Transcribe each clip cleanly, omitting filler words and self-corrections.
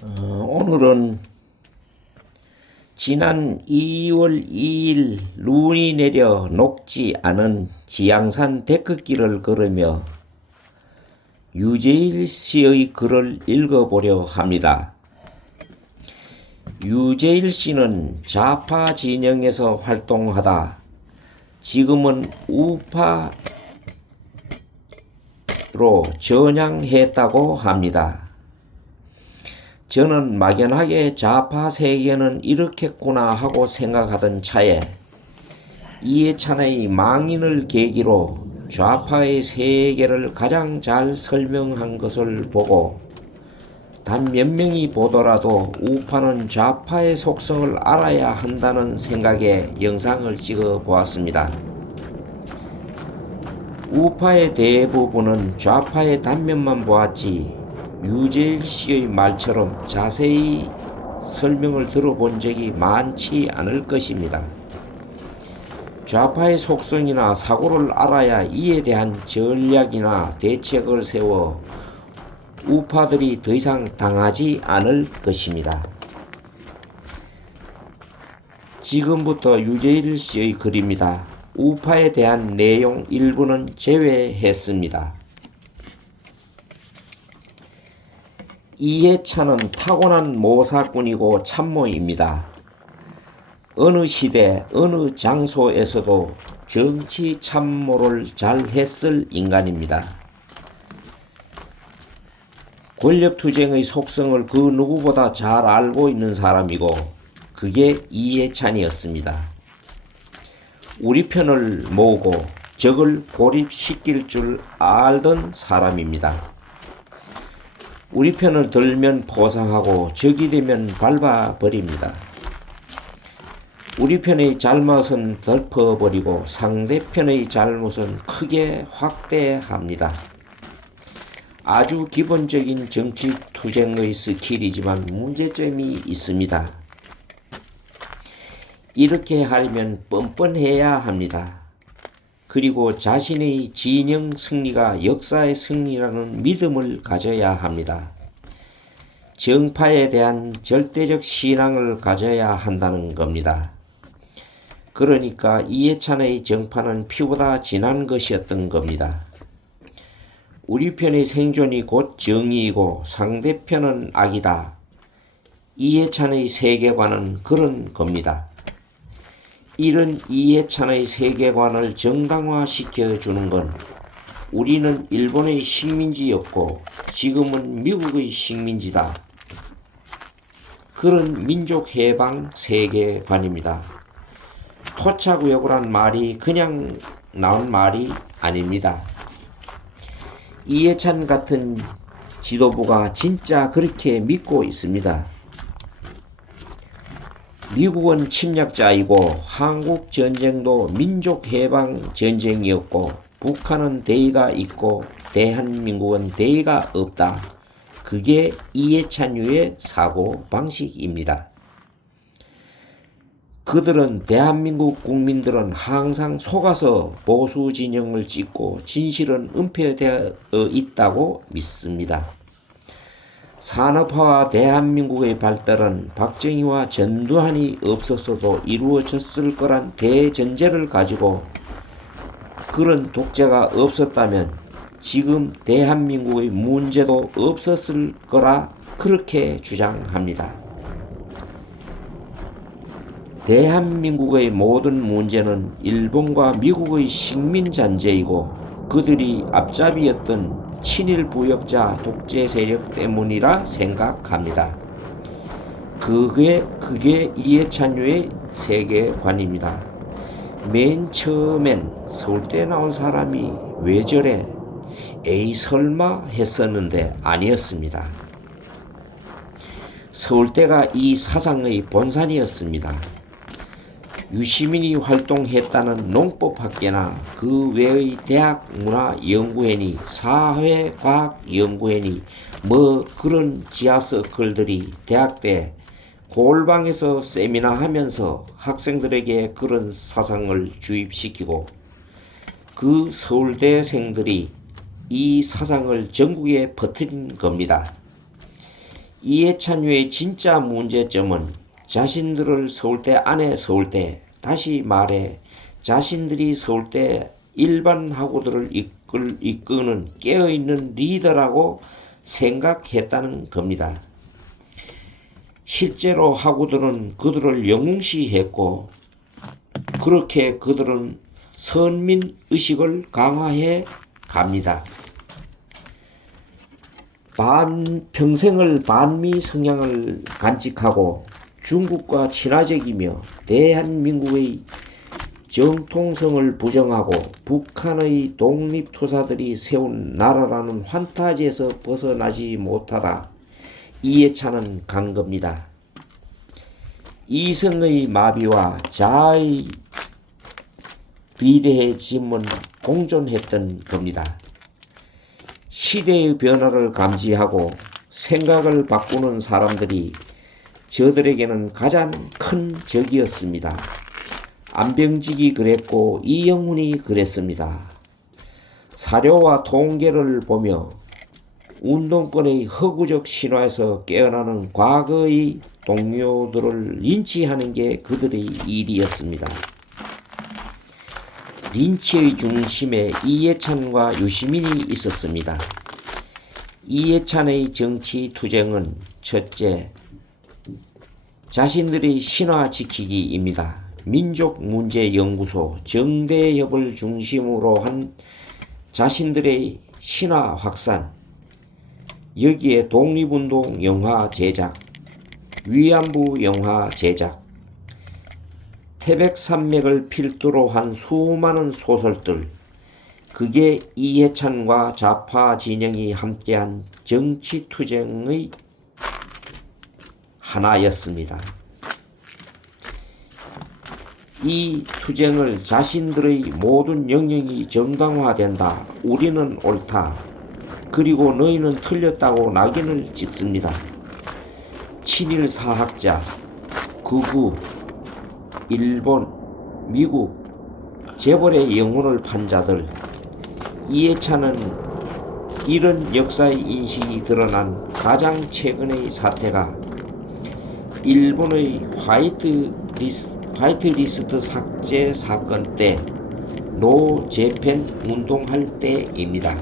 오늘은 지난 2월 2일 눈이 내려 녹지 않은 지양산 데크길을 걸으며 유재일 씨의 글을 읽어보려 합니다. 유재일 씨는 좌파 진영에서 활동하다 지금은 우파로 전향했다고 합니다. 저는 막연하게 좌파 세계는 이렇겠구나 하고 생각하던 차에 이해찬의 망인을 계기로 좌파의 세계를 가장 잘 설명한 것을 보고 단 몇 명이 보더라도 우파는 좌파의 속성을 알아야 한다는 생각에 영상을 찍어 보았습니다. 우파의 대부분은 좌파의 단면만 보았지 유재일 씨의 말처럼 자세히 설명을 들어본 적이 많지 않을 것입니다. 좌파의 속성이나 사고를 알아야 이에 대한 전략이나 대책을 세워 우파들이 더 이상 당하지 않을 것입니다. 지금부터 유재일 씨의 글입니다. 우파에 대한 내용 일부는 제외했습니다. 이해찬은 타고난 모사꾼이고 참모입니다. 어느 시대, 어느 장소에서도 정치 참모를 잘 했을 인간입니다. 권력투쟁의 속성을 그 누구보다 잘 알고 있는 사람이고 그게 이해찬이었습니다. 우리 편을 모으고 적을 고립시킬 줄 알던 사람입니다. 우리 편을 들면 포상하고 적이 되면 밟아버립니다. 우리 편의 잘못은 덮어버리고 상대편의 잘못은 크게 확대합니다. 아주 기본적인 정치 투쟁의 스킬이지만 문제점이 있습니다. 이렇게 하려면 뻔뻔해야 합니다. 그리고 자신의 진영 승리가 역사의 승리라는 믿음을 가져야 합니다. 정파에 대한 절대적 신앙을 가져야 한다는 겁니다. 그러니까 이해찬의 정파는 피보다 진한 것이었던 겁니다. 우리 편의 생존이 곧 정의이고 상대편은 악이다. 이해찬의 세계관은 그런 겁니다. 이런 이해찬의 세계관을 정당화시켜주는 건 우리는 일본의 식민지였고 지금은 미국의 식민지다. 그런 민족해방 세계관입니다. 토착외고란 말이 그냥 나온 말이 아닙니다. 이해찬 같은 지도부가 진짜 그렇게 믿고 있습니다. 미국은 침략자이고 한국 전쟁도 민족해방 전쟁이었고 북한은 대의가 있고 대한민국은 대의가 없다. 그게 이해찬유의 사고 방식입니다. 그들은 대한민국 국민들은 항상 속아서 보수 진영을 찍고 진실은 은폐되어 있다고 믿습니다. 산업화와 대한민국의 발달은 박정희와 전두환이 없었어도 이루어졌을 거란 대전제를 가지고 그런 독재가 없었다면 지금 대한민국의 문제도 없었을 거라 그렇게 주장합니다. 대한민국의 모든 문제는 일본과 미국의 식민잔재이고 그들이 앞잡이였던 친일 부역자 독재 세력 때문이라 생각합니다. 그게 이해찬유의 세계관입니다. 맨 처음엔 서울대 나온 사람이 왜 저래? 에이 설마 했었는데 아니었습니다. 서울대가 이 사상의 본산이었습니다. 유시민이 활동했다는 농법학계나 그 외의 대학문화연구회니 사회과학연구회니 뭐 그런 지하서클들이 대학 때 골방에서 세미나 하면서 학생들에게 그런 사상을 주입시키고 그 서울대생들이 이 사상을 전국에 퍼뜨린 겁니다. 이해찬유의 진짜 문제점은 자신들을 서울대 안에 서울대, 다시 말해 자신들이 서울대 일반 학우들을 이끄는 깨어있는 리더라고 생각했다는 겁니다. 실제로 학우들은 그들을 영웅시했고 그렇게 그들은 선민의식을 강화해 갑니다. 평생을 반미 성향을 간직하고 중국과 친화적이며 대한민국의 정통성을 부정하고 북한의 독립투사들이 세운 나라라는 환타지에서 벗어나지 못하다 이해찬은 간 겁니다. 이성의 마비와 자아의 비대해짐은 공존했던 겁니다. 시대의 변화를 감지하고 생각을 바꾸는 사람들이 저들에게는 가장 큰 적이었습니다. 안병직이 그랬고 이영훈이 그랬습니다. 사료와 통계를 보며 운동권의 허구적 신화에서 깨어나는 과거의 동료들을 린치하는 게 그들의 일이었습니다. 린치의 중심에 이해찬과 유시민이 있었습니다. 이해찬의 정치 투쟁은 첫째, 자신들의 신화 지키기입니다. 민족문제연구소 정대협을 중심으로 한 자신들의 신화 확산, 여기에 독립운동 영화 제작, 위안부 영화 제작, 태백산맥을 필두로 한 수많은 소설들, 그게 이해찬과 좌파 진영이 함께한 정치투쟁의 하나였습니다. 이 투쟁을 자신들의 모든 영역이 정당화된다. 우리는 옳다. 그리고 너희는 틀렸다고 낙인을 찍습니다. 친일 사학자, 극우, 일본, 미국, 재벌의 영혼을 판 자들, 이해찬은 이런 역사의 인식이 드러난 가장 최근의 사태가 일본의 화이트리스트 삭제 사건 때 노 재팬 운동할 때입니다.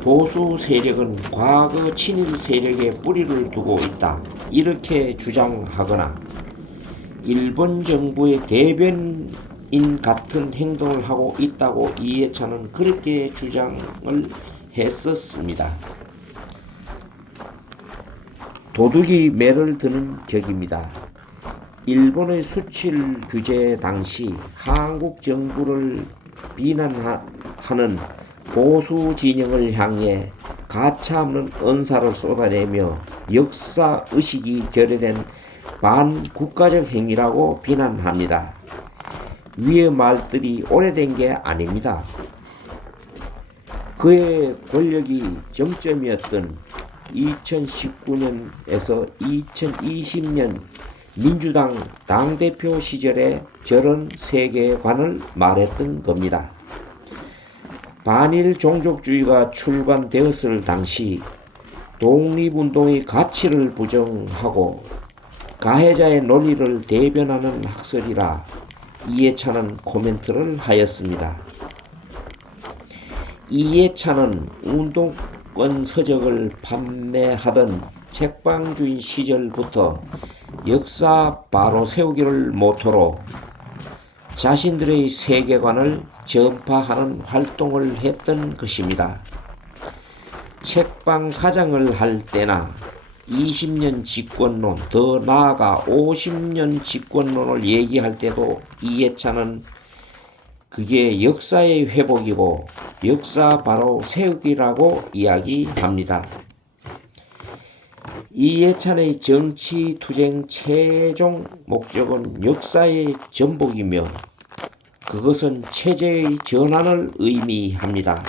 보수 세력은 과거 친일 세력에 뿌리를 두고 있다. 이렇게 주장하거나 일본 정부의 대변인 같은 행동을 하고 있다고 이해찬은 그렇게 주장을 했었습니다. 도둑이 매를 드는 격입니다. 일본의 수출 규제 당시 한국 정부를 비난하는 보수 진영을 향해 가차없는 언사를 쏟아내며 역사의식이 결여된 반국가적 행위라고 비난합니다. 위의 말들이 오래된 게 아닙니다. 그의 권력이 정점이었던 2019년에서 2020년 민주당 당대표 시절에 저런 세계관을 말했던 겁니다. 반일 종족주의가 출간되었을 당시 독립운동의 가치를 부정하고 가해자의 논리를 대변하는 학설이라 이해찬은 코멘트를 하였습니다. 이해찬은 운동권 서적을 판매하던 책방주인 시절부터 역사 바로 세우기를 모토로 자신들의 세계관을 전파하는 활동을 했던 것입니다. 책방 사장을 할 때나 20년 집권론, 더 나아가 50년 집권론을 얘기할 때도 이해찬은 그게 역사의 회복이고 역사 바로 세우기라고 이야기합니다. 이해찬의 정치투쟁 최종 목적은 역사의 전복이며 그것은 체제의 전환을 의미합니다.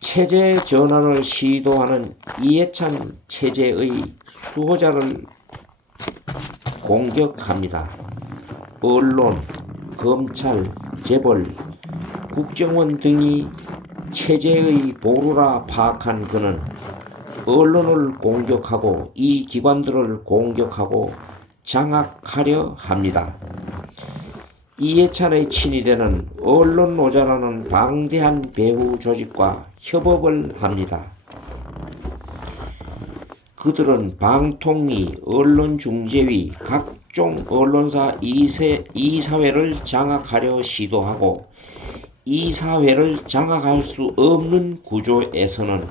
체제 전환을 시도하는 이해찬 체제의 수호자를 공격합니다. 언론, 검찰, 재벌, 국정원 등이 체제의 보루라 파악한 그는 언론을 공격하고 이 기관들을 공격하고 장악하려 합니다. 이해찬의 친위대는 언론노조라는 방대한 배후 조직과 협업을 합니다. 그들은 방통위, 언론중재위, 각종 언론사 이사회를 장악하려 시도하고 이 사회를 장악할 수 없는 구조에서는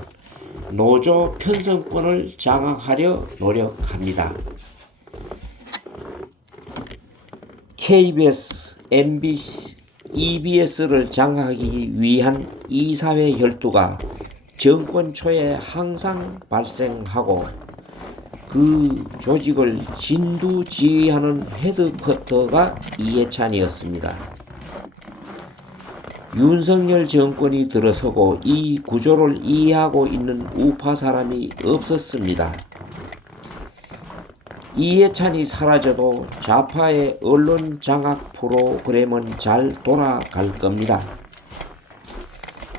노조 편성권을 장악하려 노력합니다. KBS, MBC, EBS를 장악하기 위한 이사회 혈투가 정권 초에 항상 발생하고 그 조직을 진두지휘하는 헤드쿼터가 이해찬이었습니다. 윤석열 정권이 들어서고 이 구조를 이해하고 있는 우파 사람이 없었습니다. 이해찬이 사라져도 좌파의 언론 장악 프로그램은 잘 돌아갈 겁니다.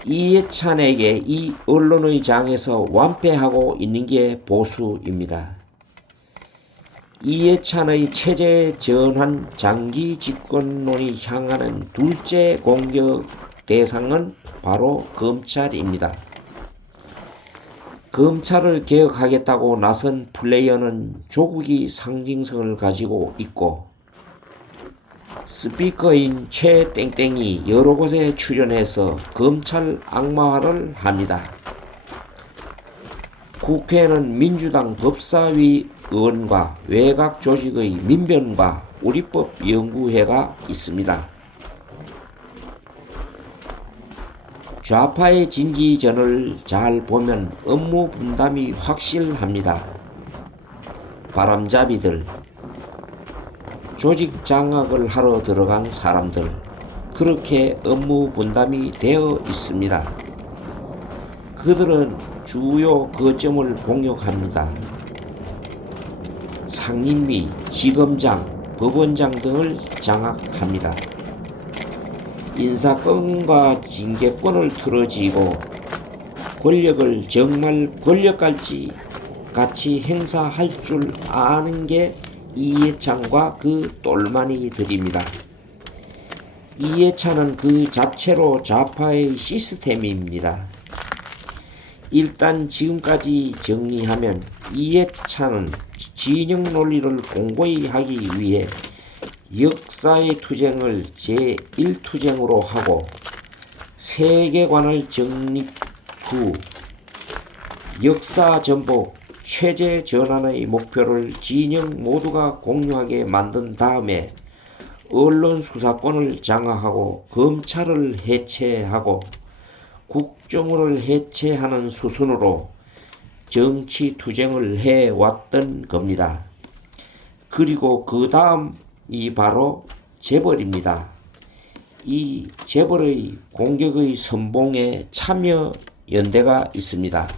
이해찬에게 이 언론의 장에서 완패하고 있는 게 보수입니다. 이해찬의 체제 전환 장기 집권론이 향하는 둘째 공격 대상은 바로 검찰입니다. 검찰을 개혁하겠다고 나선 플레이어는 조국이 상징성을 가지고 있고 스피커인 최 땡땡이 여러 곳에 출연해서 검찰 악마화를 합니다. 국회에는 민주당 법사위 의원과 외곽 조직의 민변과 우리법 연구회가 있습니다. 좌파의 진지전을 잘 보면 업무 분담이 확실합니다. 바람잡이들, 조직 장악을 하러 들어간 사람들, 그렇게 업무 분담이 되어 있습니다. 그들은 주요 거점을 공격합니다. 상임위, 지검장, 법원장 등을 장악합니다. 인사권과 징계권을 틀어쥐고 권력을 정말 권력같이 행사할 줄 아는 게 이해찬과 그 똘마니들입니다. 이해찬은 그 자체로 좌파의 시스템입니다. 일단 지금까지 정리하면 이해찬은 진영 논리를 공고히 하기 위해 역사의 투쟁을 제1투쟁으로 하고 세계관을 정립 후 역사 전복, 체제 전환의 목표를 진영 모두가 공유하게 만든 다음에 언론 수사권을 장악하고 검찰을 해체하고 국정원을 해체하는 수순으로 정치 투쟁을 해왔던 겁니다. 그리고 그 다음이 바로 재벌입니다. 이 재벌의 공격의 선봉에 참여연대가 있습니다.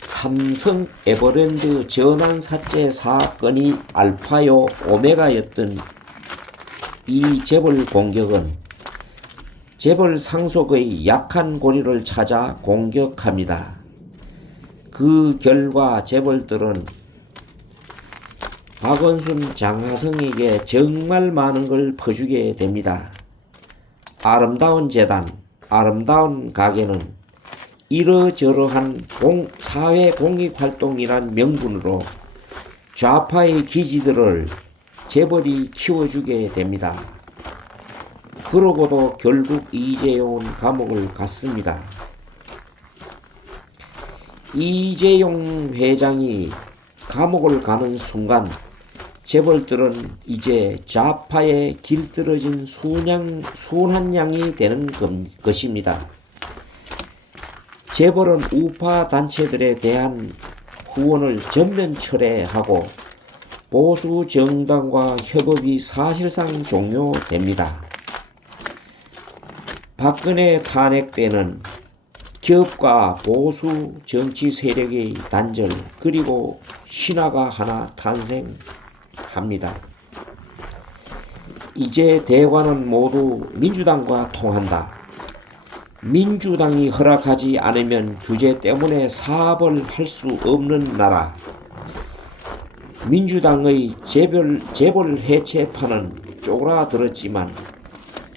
삼성 에버랜드 전환사채 사건이 알파요 오메가였던 이 재벌 공격은 재벌 상속의 약한 고리를 찾아 공격합니다. 그 결과 재벌들은 박원순, 장하성에게 정말 많은 걸 퍼주게 됩니다. 아름다운 재단, 아름다운 가게는 이러저러한 사회공익활동이란 명분으로 좌파의 기지들을 재벌이 키워주게 됩니다. 그러고도 결국 이재용은 감옥을 갔습니다. 이재용 회장이 감옥을 가는 순간 재벌들은 이제 좌파에 길들여진 순한 양이 되는 것입니다. 재벌은 우파 단체들에 대한 후원을 전면 철회하고 보수 정당과 협업이 사실상 종료됩니다. 박근혜 탄핵 때는 기업과 보수 정치 세력의 단절 그리고 신화가 하나 탄생합니다. 이제 대관은 모두 민주당과 통한다. 민주당이 허락하지 않으면 규제 때문에 사업을 할 수 없는 나라. 민주당의 재벌 해체파는 쪼그라들었지만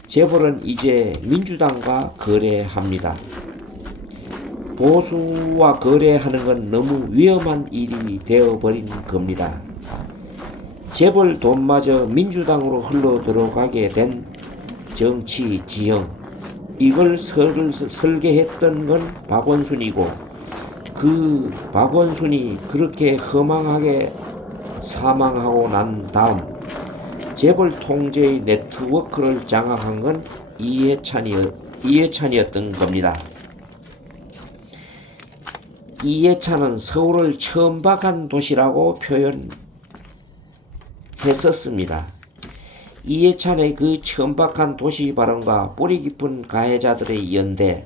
재벌은 이제 민주당과 거래합니다. 보수와 거래하는 건 너무 위험한 일이 되어버린 겁니다. 재벌 돈마저 민주당으로 흘러 들어가게 된 정치 지형, 이걸 설계했던 건 박원순이고, 그 박원순이 그렇게 허망하게 사망하고 난 다음 재벌 통제의 네트워크를 장악한 건 이해찬이었던 겁니다. 이해찬은 서울을 천박한 도시라고 표현했었습니다. 이해찬의 그 천박한 도시 발언과 뿌리 깊은 가해자들의 연대,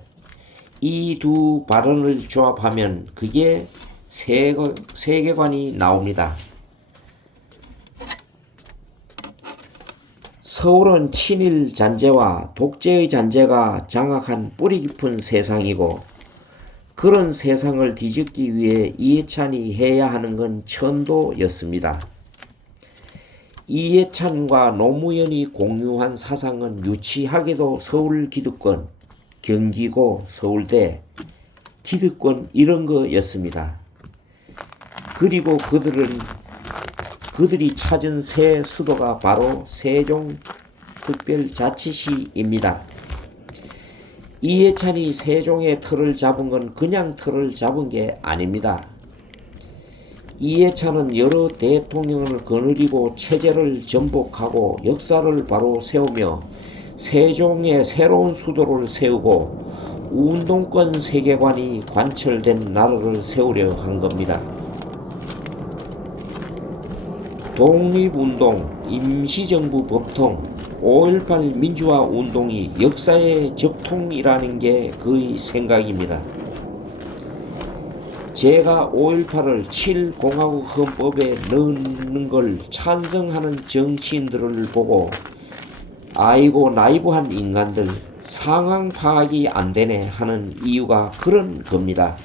이 두 발언을 조합하면 그게 세계관이 나옵니다. 서울은 친일 잔재와 독재의 잔재가 장악한 뿌리 깊은 세상이고, 그런 세상을 뒤집기 위해 이해찬이 해야 하는 건 천도였습니다. 이해찬과 노무현이 공유한 사상은 유치하게도 서울 기득권, 경기고 서울대, 기득권 이런 거였습니다. 그리고 그들이 찾은 새 수도가 바로 세종특별자치시입니다. 이해찬이 세종의 틀을 잡은 건 그냥 틀을 잡은 게 아닙니다. 이해찬은 여러 대통령을 거느리고 체제를 전복하고 역사를 바로 세우며 세종의 새로운 수도를 세우고 운동권 세계관이 관철된 나라를 세우려 한 겁니다. 독립운동, 임시정부 법통, 5.18 민주화 운동이 역사의 적통이라는 게 그의 생각입니다. 제가 5.18을 7공화국 헌법에 넣는 걸 찬성하는 정치인들을 보고 아이고 나이브한 인간들, 상황 파악이 안 되네 하는 이유가 그런 겁니다.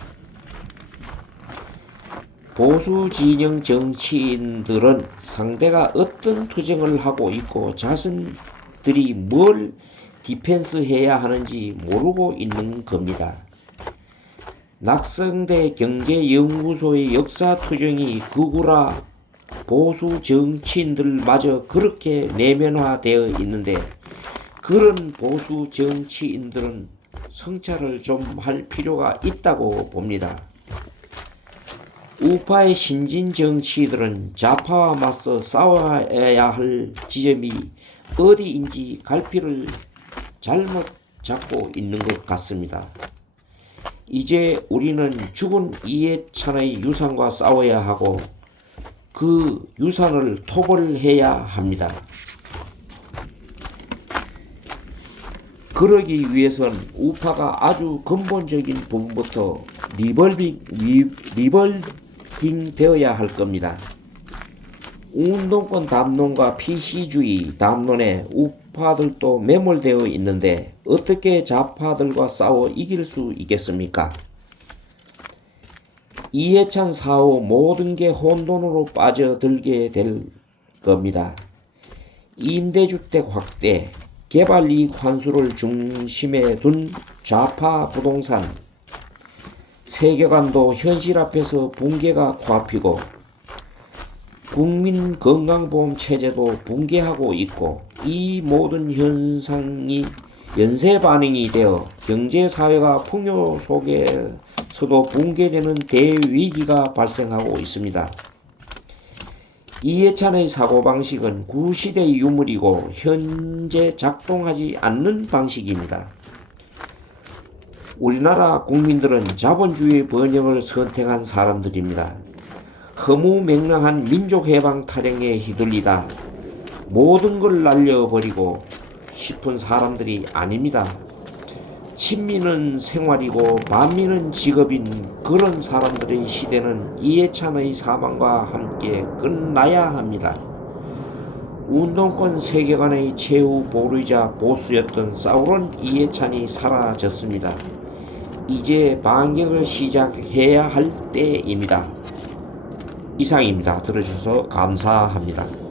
보수 진영 정치인들은 상대가 어떤 투쟁을 하고 있고 자신들이 뭘 디펜스 해야 하는지 모르고 있는 겁니다. 낙성대 경제연구소의 역사투쟁이 극우라 보수 정치인들마저 그렇게 내면화되어 있는데, 그런 보수 정치인들은 성찰을 좀 할 필요가 있다고 봅니다. 우파의 신진 정치인들은 좌파와 맞서 싸워야 할 지점이 어디인지 갈피를 잘못 잡고 있는 것 같습니다. 이제 우리는 죽은 이해찬의 유산과 싸워야 하고 그 유산을 토벌해야 합니다. 그러기 위해선 우파가 아주 근본적인 부분부터 리벌딩 되어야 할 겁니다. 운동권 담론과 PC주의 담론에 우파들도 매몰되어 있는데 어떻게 좌파들과 싸워 이길 수 있겠습니까? 이해찬 사후 모든 게 혼돈으로 빠져들게 될 겁니다. 임대주택 확대, 개발이익 환수를 중심에 둔 좌파 부동산, 세계관도 현실 앞에서 붕괴가 코앞이고 국민건강보험 체제도 붕괴하고 있고, 이 모든 현상이 연쇄 반응이 되어 경제사회가 풍요 속에서도 붕괴되는 대위기가 발생하고 있습니다. 이해찬의 사고방식은 구시대의 유물이고 현재 작동하지 않는 방식입니다. 우리나라 국민들은 자본주의 번영을 선택한 사람들입니다. 허무맹랑한 민족해방 타령에 휘둘리다 모든 걸 날려버리고 싶은 사람들이 아닙니다. 친민은 생활이고 만민은 직업인 그런 사람들의 시대는 이해찬의 사망과 함께 끝나야 합니다. 운동권 세계관의 최후 보루이자 보스였던 사우론 이해찬이 사라졌습니다. 이제 반격을 시작해야 할 때입니다. 이상입니다. 들어주셔서 감사합니다.